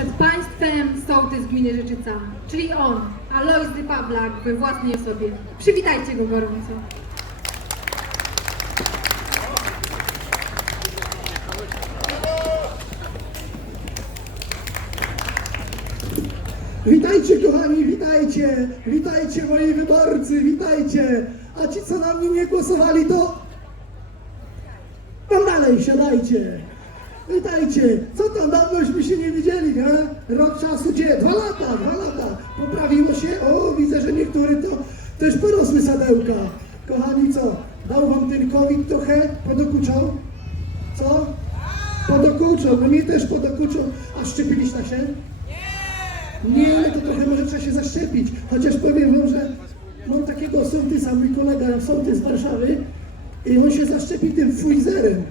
Przed Państwem sołtys gminy Rzeczyca, czyli on, Alojzy Pawlak we własnej osobie. Przywitajcie go gorąco. Witajcie kochani, witajcie, witajcie moi wyborcy, witajcie. A ci co na mnie nie głosowali to... No dalej, siadajcie. Witajcie. Co tam, dawnośmy się nie widzieli, nie? Rok czasu, gdzie? Dwa lata, dwa lata. Poprawiło się? O, widzę, że niektóry to też porosły sadełka. Kochani, co? Dał wam ten COVID trochę? Podokuczał? Co? Podokuczał, no mnie też podokuczał. A szczepiliście się? Nie, ale to trochę może trzeba się zaszczepić. Chociaż powiem wam, że mam takiego sołtysa, mój kolega sołtys z Warszawy i on się zaszczepił tym Pfizerem.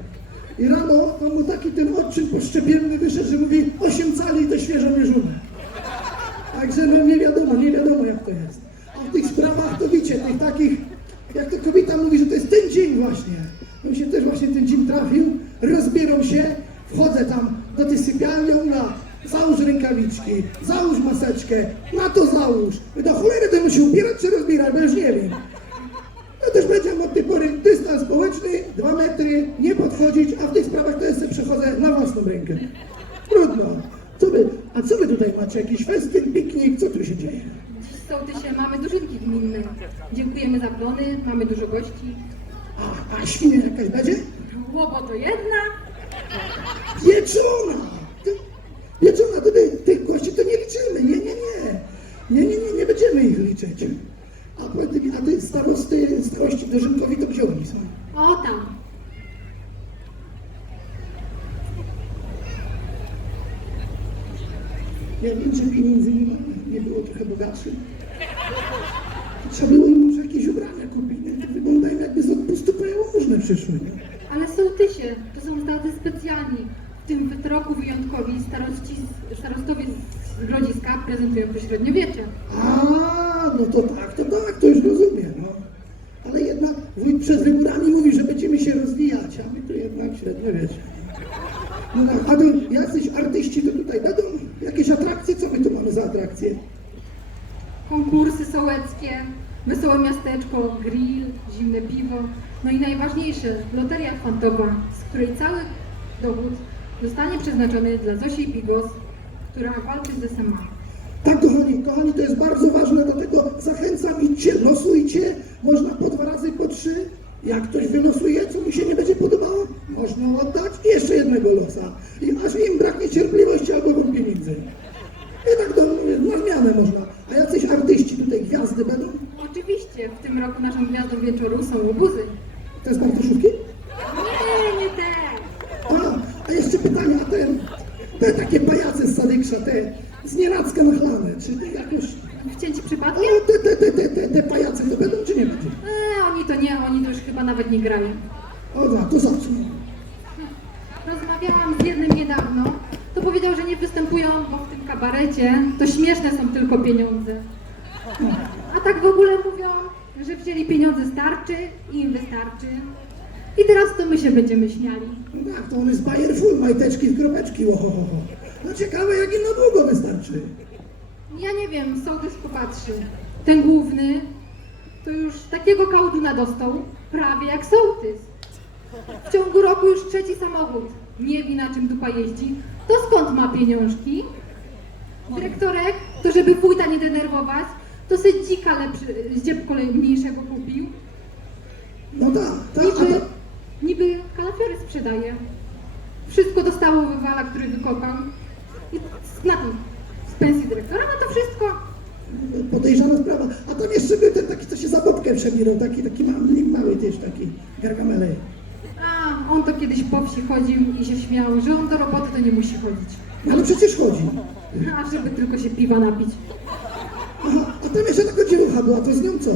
I rano on mu taki ten odczyn poszczepienny wyszedł, że mówi 8 cali to świeżo mierzone. Także no nie wiadomo, nie wiadomo jak to jest. A w tych sprawach to wiecie, tych takich, jak to kobieta mówi, że to jest ten dzień właśnie. On się też właśnie ten dzień trafił, rozbieram się, wchodzę tam do tej sypialni, ona załóż rękawiczki, załóż maseczkę, na to załóż. I do cholery to musi upierać czy rozbierać, bo już nie wiem. Ja też powiedziałem od tej pory dystans społeczny, dwa metry, nie podchodzić, a w tych sprawach to jeszcze przechodzę na własną rękę. Trudno. Co wy, a co wy tutaj macie? Jakiś festyn, piknik? Co tu się dzieje? Dziś w sołtysie mamy dożynki gminne. Dziękujemy za plony, mamy dużo gości. A, a świnia jakaś będzie? Łobo to jedna, Pieczona! Ty- Pieczona, to my tych gości to nie liczymy. Nie, nie, nie. Nie, nie, nie, nie będziemy ich liczyć. A, powiedz mi, a ty starosty, starości dożynkowi to gdzie oni są? o tam. Ja wiem, że pieniędzy nie ma, nie było trochę bogatszych. Trzeba było im może jakieś ubrania kupić, nie? To wyglądają jakby z odpustu pojałożne przyszły. nie? Ale sołtysie, to są tacy specjalni. W tym roku wyjątkowi starości, starostowie z Grodziska prezentują to średniowiecze. A, no to tak, to tak, to już rozumiem, no. Ale jednak wójt przed wyborami mówi, że będziemy się rozwijać, a my tu jednak średnio wiecie. No, tak, a to jacyś artyści to tutaj będą? Jakieś atrakcje? Co my tu mamy za atrakcje? konkursy sołeckie, wesołe miasteczko, grill, zimne piwo, no i najważniejsze, loteria kwantowa, z której cały dochód zostanie przeznaczony dla Zosi Pigos, która walczy z SMA. Tak, kochani, kochani, to jest bardzo ważne, dlatego zachęcam, idźcie, losujcie, można po dwa razy, po trzy. Jak ktoś wylosuje, co mu się nie będzie podobało, można oddać i jeszcze jednego losa. I aż im braknie cierpliwości albo wam pieniędzy. I tak to na zmianę można. A jacyś artyści tutaj, gwiazdy będą? Oczywiście w tym roku naszą gwiazdą wieczoru są łobuzy. To jest Bartoszówki? Nie, nie te! A, a jeszcze pytanie, a te, te takie pajace z Sadyksza, te z Nieracka nachlane, czy te jakoś... Wcięci A przypadkiem? te, te, te, te, te, te pajace to będą, czy nie będzie? Eee, oni to nie, oni to już chyba nawet nie grają. O, da, to za co? Rozmawiałam z jednym niedawno, to powiedział, że nie występują, bo w tym kabarecie to śmieszne są tylko pieniądze. A tak w ogóle mówią, że wzięli pieniądze z tarczy i im wystarczy. I teraz to my się będziemy śmiali. No tak, to on jest bajer full, majteczki z kropeczki, ohohoho. No ciekawe, jak im na długo wystarczy. Ja nie wiem, sołtys popatrzy. Ten główny to już takiego kałduna dostał, prawie jak sołtys. W ciągu roku już trzeci samochód. Nie wie na czym dupa jeździ. To skąd ma pieniążki? Dyrektorek, to żeby wójta nie denerwować, to se dzika lepszy, zdziebko mniejszego kupił. No tak, tak, a Niby, to... niby kalafiory sprzedaje. Wszystko dostało wywala, który wykopał. I na to, z pensji dyrektora ma to wszystko. Podejrzana sprawa. A tam jeszcze był ten taki, co się za bobkę przebierał, taki, taki mały, mały też taki, gargamele. A, on to kiedyś po wsi chodził i się śmiał, że on do roboty to nie musi chodzić. No Ale przecież chodzi. A żeby tylko się piwa napić. Aha, a tam jeszcze taka dziewucha była, to z nią co?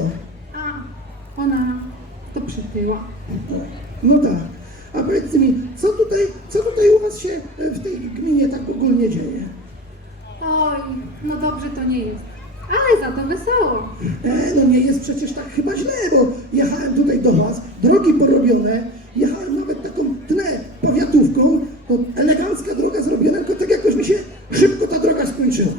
A, ona to przytyła. No tak. A powiedz mi, co tutaj, co tutaj u was się e, w tej gminie tak ogólnie dzieje? Oj, no dobrze to nie jest. Ale za to wesoło. E, no nie jest przecież tak chyba źle, bo jechałem tutaj do was, drogi porobione, jechałem nawet taką tnę powiatówką, to elegancka droga zrobiona, tylko tak jakoś mi się szybko ta droga skończyła.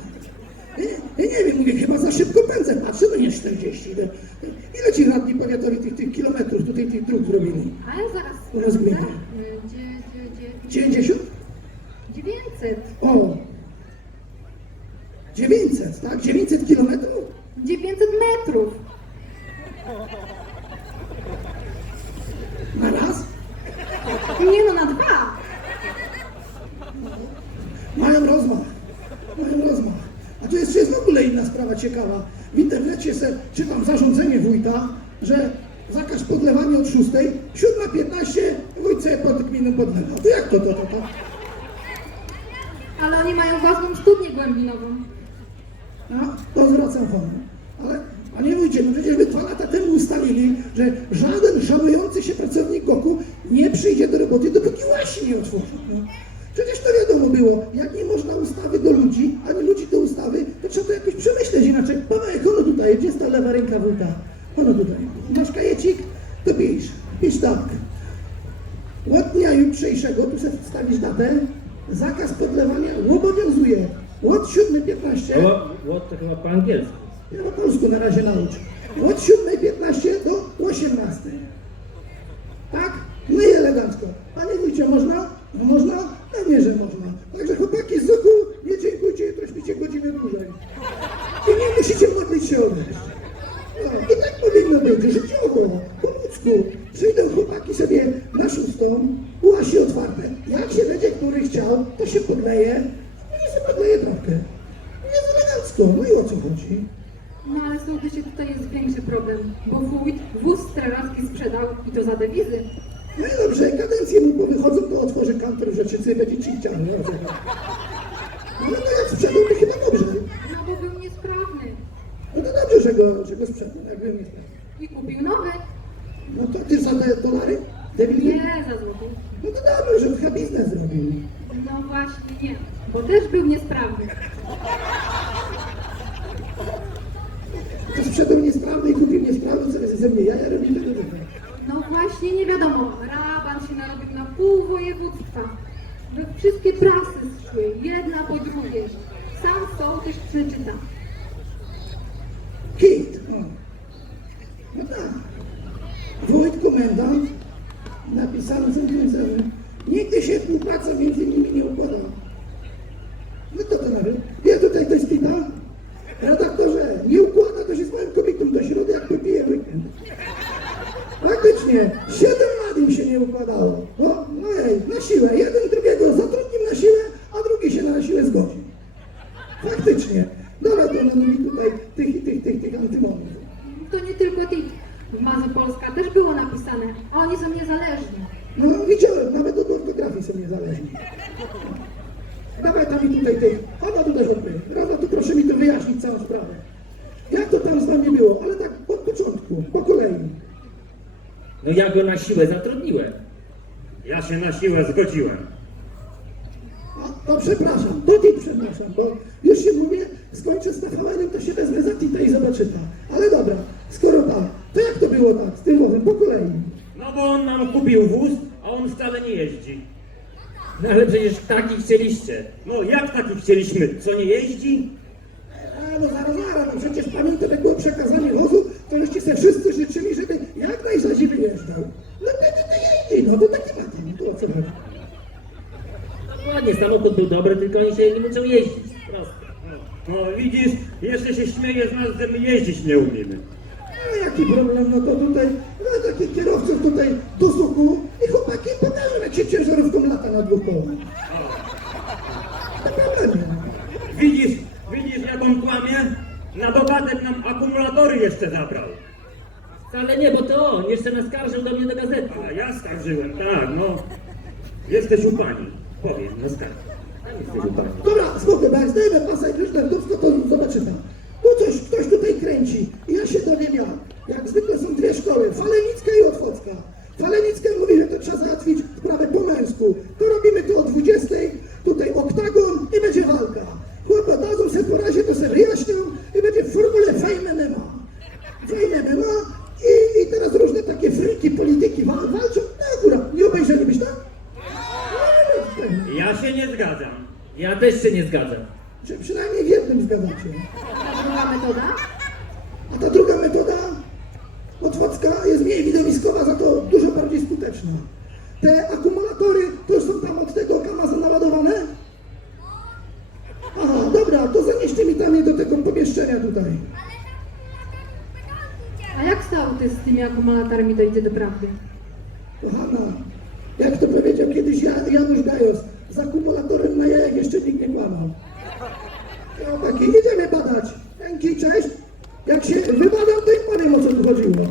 Ja, ja nie wiem, mówię, chyba za szybko pędzę, patrzę, no nie 40. No. Ile ci radni powiatowi tych, tych kilometrów tutaj tych dróg zrobili? Ale zaraz U nas. Y, Gdzie, gdzie, gdzie? 90? 900. O! 900, tak? 900 kilometrów? 900 metrów. Na raz? Nie no, na dwa. Mają rozmach. Mają rozmach. A tu jeszcze jest w ogóle inna sprawa ciekawa. W internecie se czytam zarządzenie wójta, że zakaz podlewania od 6, 7.15 wójt sobie pod gminą podlewa. To jak to, to, to, to? Ale oni mają własną studnię głębinową. A, to zwracam honor. Ale, panie wójcie, no przecież wy dwa lata temu ustalili, że żaden szanujący się pracownik GOKU nie przyjdzie do roboty, dopóki łasi nie otworzy. No. Przecież to wiadomo było, jak nie można ustawy do ludzi, ani ludzi do ustawy, to trzeba to jakoś przemyśleć jest ta lewa ręka wójta? Ono tutaj. Masz kajecik? To pisz. Pisz tak. Od dnia jutrzejszego, tu sobie wstawisz datę, zakaz podlewania obowiązuje od 7.15 Ło- Łot to chyba po angielsku. ja po polsku na razie naucz. Od 7.15 do 18. Tak? No i elegancko. Panie wójcie, można? No można? Pewnie, że można. Także chłopaki z zuku, musicie modlić się o deszcz. No, i tak powinno być, życiowo, po ludzku. Przyjdą chłopaki sobie na szóstą, łasi otwarte. Jak się będzie który chciał, to się podleje, no i sobie podleje trawkę. Jest elegancko, no i o co chodzi? No ale sołtysie, tutaj jest większy problem, bo wójt wóz strażacki sprzedał i to za dewizy. No i dobrze, kadencje mu powychodzą, to otworzy kantor w Rzeczycy i będzie ci chciał. No no to jak sprzedał, to chyba dobrze. No bo był niesprawny No to dobrze, jakby sprzedał. i kupił nowy. No to ty za te dolary? Nie za złotą. No to dobrze, że chyba biznes zrobił. No właśnie nie, bo też był niesprawny. To sprzedał niesprawny i kupił niesprawny, co ze mnie jaja robi tego tego. No właśnie nie wiadomo, raban się narobił na pół województwa. We wszystkie prasy szły, jedna po drugiej. Sam sołtyś przeczyta. Hit. O. No tak. Wójt komendant sentencjowym. Nigdy się współpraca między nimi nie układa. No to to nawet. Ja tutaj ktoś pyta. Redaktorze, nie układa to się z moją kobietą do środy, jak popije weekend. Faktycznie, siedem lat im się nie układało. No, no ej, na siłę. Jeden drugiego zatrudnił na siłę, a drugi się na siłę zgodzi. Faktycznie. Dobra, to no mi tutaj tych i tych, tych, tych antymonów. To nie tylko TIT. W Mazopolska też było napisane, a oni są niezależni. No widziałem, nawet od ortografii są niezależni. Dawaj tam i tutaj ty. Ona tutaj odpowie. Rada, tu proszę mi to wyjaśnić całą sprawę. Jak to tam z nami było? Ale tak od początku, po kolei. No ja go na siłę zatrudniłem. Ja się na siłę zgodziłem. A, to przepraszam, to ty przepraszam, bo już się mówię, skończę z TVN-em, to się wezmę za Tita i zobaczy ta. Ale dobra, skoro tak, to jak to było tak, z tym wozem, po kolei? No bo on nam kupił wóz, a on wcale nie jeździ. No ale przecież taki chcieliście. No jak taki chcieliśmy? Co nie jeździ? A no zaraz, zaraz, no przecież pamiętam jak było przekazanie wozu, to żeście sobie wszyscy życzyli, żeby jak najrzadziej wyjeżdżał. No to, to, to jeździ, no to takie maty, no to o co chodzi? Ładnie, samochód był dobry, tylko oni się nie muszą jeździć. Proste. No widzisz, jeszcze się śmieje z nas, że my jeździć nie umiemy. No jaki problem, no to tutaj, no takich kierowców tutaj do suku i chłopaki pokażą jak się ciężarówką lata na dwóch kołach. To problem nie. Widzisz, widzisz jak on kłamie? Na dodatek nam akumulatory jeszcze zabrał. Wcale nie, bo to on jeszcze naskarżył do mnie do gazety. A ja skarżyłem, tak, no. Jesteś u pani. Powiem, no skarż. Tam jesteś u pani. Dobra, spoko, bo jak zdejmę pasa i kryształ, to, to Tu coś, ktoś tutaj kręci ja się dowiem jak. Jak zwykle są dwie szkoły, Falenicka i Otwocka. Falenicka mówi, że to trzeba załatwić sprawę po męsku. To robimy to o 20, tutaj oktagon i będzie walka. Chłopak dadzą sobie po razie, to sobie wyjaśnią i będzie w formule Fame MMA. Fame MMA i, i teraz różne takie friki polityki wal, walczą. No akurat, nie obejrzelibyś tak? No, no, Ja się nie zgadzam. Ja też się nie zgadzam. że przynajmniej w jednym zgadzacie. Druga metoda? A ta druga metoda otwocka jest mniej widowiskowa, za to dużo bardziej skuteczna. Te akumulatory to już są tam od tego kamaza naładowane? Aha, dobra, to zanieście mi tam je do tego pomieszczenia tutaj. A jak sołtys z tymi akumulatorami dojdzie do prawdy? Kochana, jak to powiedział kiedyś Jan- Janusz Gajos, z akumulatorem na jajach jeszcze nikt nie kłamał. Chłopaki, idziemy badać. Dzięki, cześć. Jak się wybadam, to i powiem o co tu chodziło.